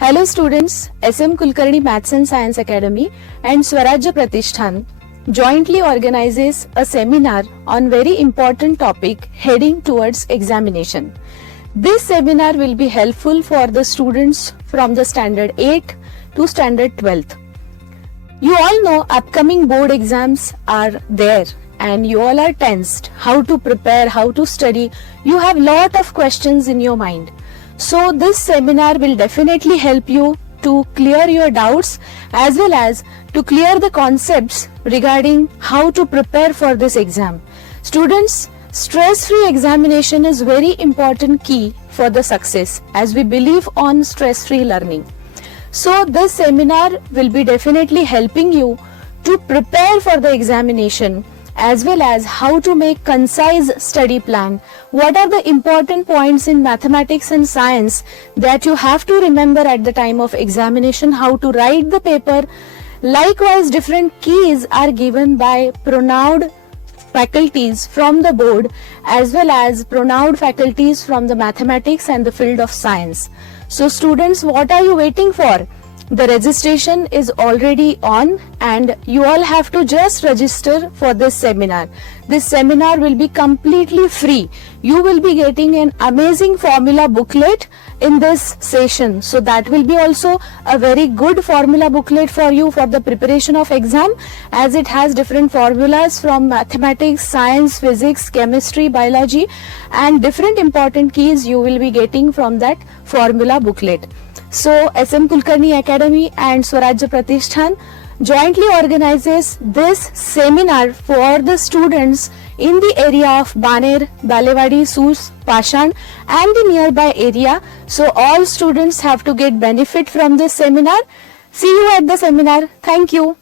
Hello students, SM Kulkarni Maths and Science Academy and Swarajya Pratishthan jointly organizes a seminar on very important topic heading towards examination. This seminar will be helpful for the students from the standard 8 to standard 12th. You all know upcoming board exams are there and you all are tensed. How to prepare, how to study. You have lot of questions in your mind. So this seminar will definitely help you to clear your doubts as well as to clear the concepts regarding how to prepare for this exam. Students, stress-free examination is very important key for the success as we believe on stress-free learning. So this seminar will be definitely helping you to prepare for the examination as well as how to make concise study plan. What are the important points in mathematics and science that you have to remember at the time of examination, how to write the paper. Likewise, different keys are given by pronounced faculties from the board as well as pronounced faculties from the mathematics and the field of science. So students, what are you waiting for? The registration is already on and you all have to just register for this seminar. This seminar will be completely free. You will be getting an amazing formula booklet in this session. So that will be also a very good formula booklet for you for the preparation of exam, as it has different formulas from mathematics, science, physics, chemistry, biology, and different important keys you will be getting from that formula booklet. So SM Kulkarni Academy and Swarajya Pratishthan jointly organizes this seminar for the students in the area of Baner, Balewadi, Soos, Pashan and the nearby area. So all students have to get benefit from this seminar. See you at the seminar. Thank you.